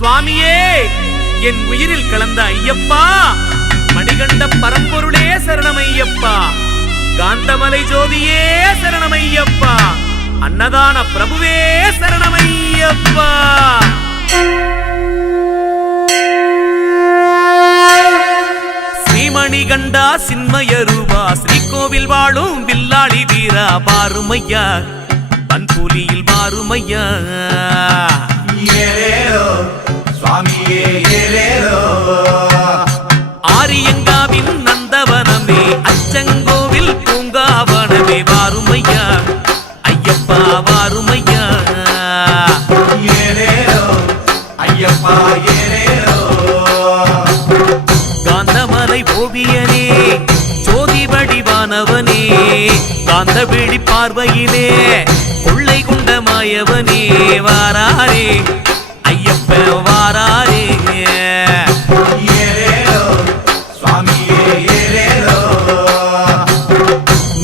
சுவாமியே, என் உயிரில் கலந்த ஐயப்பா, மணிகண்ட பரம்பொருளே சரணமையப்பா, காந்தமலை ஜோதியே சரணமையப்பா, அன்னதான பிரபுவே சரணமையப்பா. ஸ்ரீமணிகண்டா சின்மய ரூபா, ஸ்ரீகோவில் வாழும் வில்லாளி வீரா, பாருமையா பன்புலியில் மாறுமையா. சுவாமியே ஆரியங்காவின் நந்தவனமே, அச்சங்கோவில் பூங்காவனமே, வாருமையா ஐயப்பா வாருமையா. ஐயப்பா காந்தமலை ஓவியனே, ஜோதி வடிவானவனே, காந்த விழி பார்வையிலே கொள்ளை கொண்ட மாயவனே, வாராரே ஐயப்ப வாராரே.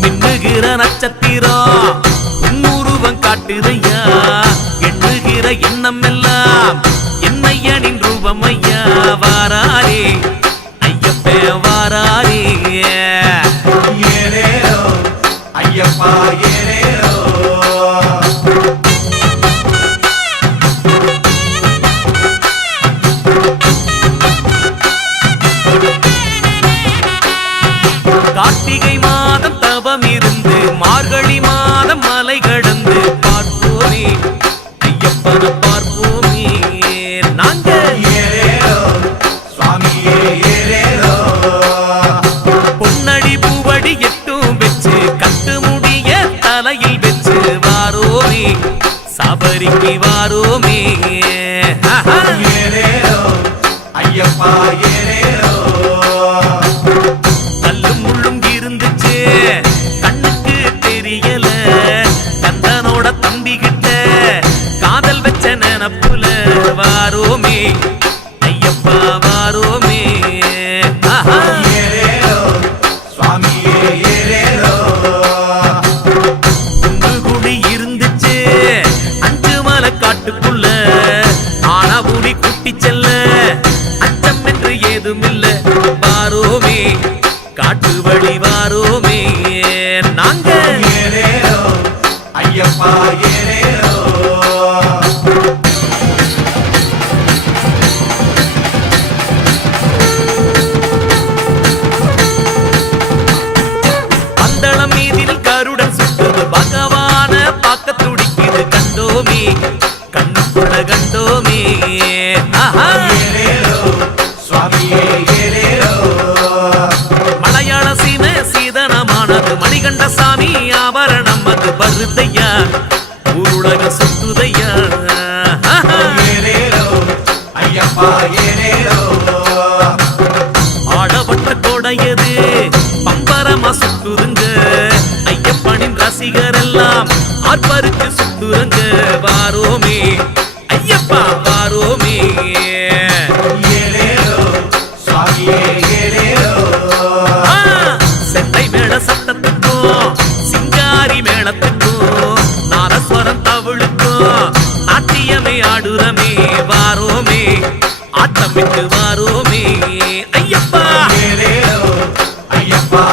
மின்னுகிற நட்சத்திரம் உன்னுருவம் காட்டுதையா, எண்ணுகிற எண்ணம் எல்லாம் என்னையனின் ரூபம் ஐயா, வாராரே ஐயப்ப வாராரே. ஐயப்பா கார்த்திகை மாதம் தவம் இருந்து மார்கழி மாதம் மலை கடந்து பார்ப்போமே ஐயப்பன பார்ப்போமே. நாங்க பொன்னடி பூவடி எட்டும் வச்சு கட்டு முடிய தலையில் வச்சு வாரோமே சபரிக்கு வாரோமே. ஐயப்பா கல்லும் முள்ளும் இருந்துச்சு கண்ணுக்கு தெரியல, கந்தனோட தம்பிகிட்ட காதல் வச்ச நினப்புல வாரோமே ஐயப்பா வாரோமே. குண்டுகுடி இருந்துச்சு அஞ்சு மலை காட்டுக்குள்ள, ஆனபுடி குட்டி செல்ல அச்சம் என்று ஏதுமில்ல, வாரோமே காட்டு வழி வாரோமே. நாங்க ஐயப்பா பந்தளம் மீதில் கருடன் சுட்டுது, பகவான பார்க்க துடிக்குது, கண்டோமே கண்ணுக்குள்ள கண்டோமே. மலையாள சீன சீதனமானது, மணிகண்ட சாமி ஆபரணம் அது வருதையா, ஊருலக சுத்துதையா. ஐயப்பா ஆடப்பட்ட கொடையது பம்பரமா சுத்துதுங்க, ஐயப்பனின் ரசிகர் எல்லாம் ஆர்ப்பரிச்சு சுத்துறங்க, வாரோமே ஐயப்பா வாரோமே. சென்னை மேள சத்தத்துக்கும் சிங்காரி மேளத்துக்கும் நாரஸ்வரம் தவிழுக்கும் நாட்டியமே ஆடுறமே, வாரோமே ஆட்டமிட்டு வாரோமே ஐயப்பா. ஐயப்பா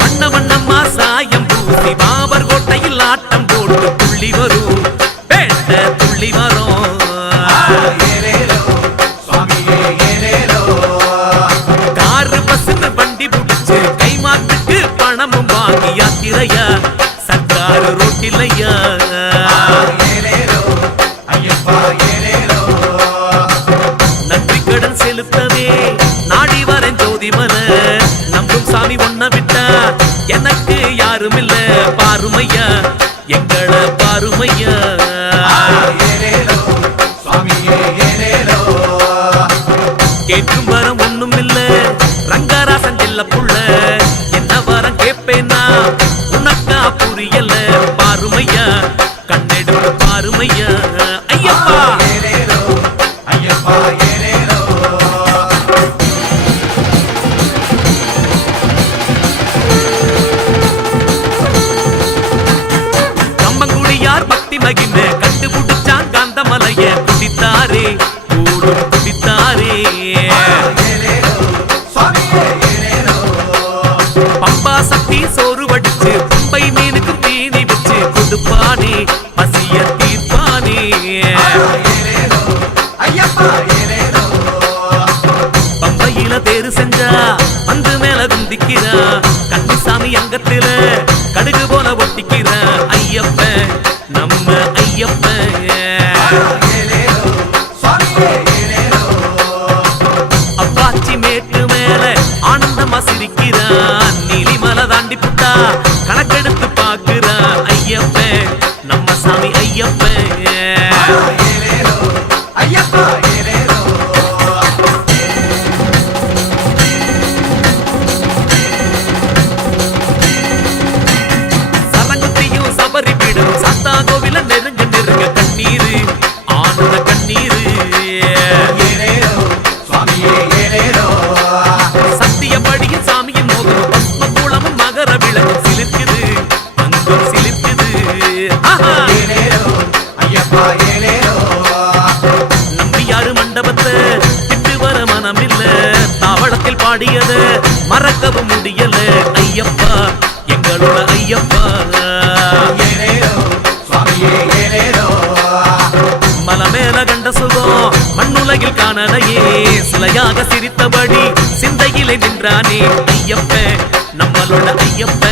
வண்ண வண்ணம்மா சாயம் பூசி பாபர் கோட்டையில் ஆட்டம் போட்டு துள்ளி வரும் பேட்ட துள்ளி வரும். காரு பஸ்ன்னு வண்டி புடிச்சு கைமாத்துக்கு பணமும் வாங்கி யாத்திரையா, சர்க்காரு ரோட்டிலையா. நன்றி கடன் செலுத்தவே நாடி வரேன் ஜோதிமல, நம்பும் சாமி ஒன்ன விட்டா எனக்கு யாருமில்ல, பாருமையா எங்களை பாருமையா. கேட்கும் வரம் ஒண்ணும் இல்ல ரங்கராசன் செல்ல புள்ள, என்ன வரம் கேட்பேனா உனக்கா புரியல, பாருமையா கண்ணெடுப்பு பாருமையா ஐயப்பா. ஐயப்பா தேரு செஞ்சா வந்து மேல குந்திக்கிறா கன்னிசாமி அங்கத்தில கடுகு போல ஒட்டிக்கிறா ஐயப்ப நம்ம ஐயப்ப அப்பாச்சி மேட்டு மேல ஆனந்தமா சிரிக்கிறான் நீலிமலை தாண்டி புட்டா கணக்கெடுத்து பாக்குறா ஐயப்ப நம்ம சாமி ஐயப்ப சரங்குத்தியும் சபரி பீடும் சாத்தா கோவில நெருங்க நெருங்க கண்ணீரு ஆனந்த கண்ணீரு சத்தியபடியும் சாமியின் மோகமும் பத்ம கூலமும் மகர விளக்கும் சிலிர்க்குது அங்கும் சிலிர்க்குது நம்பியாறு மண்டபத்தை விட்டு வர மனமில்ல தாவளத்தில் பாடியத மறக்கவும் முடியல ஐயப்பா எங்களோட ஐயப்பா மலை மேல கண்ட சுகம் மண்ணுலகில் காணலையே சிலையாக சிரித்தபடி சிந்தையிலே நின்றானே ஐயப்ப நம்மளோட ஐயப்ப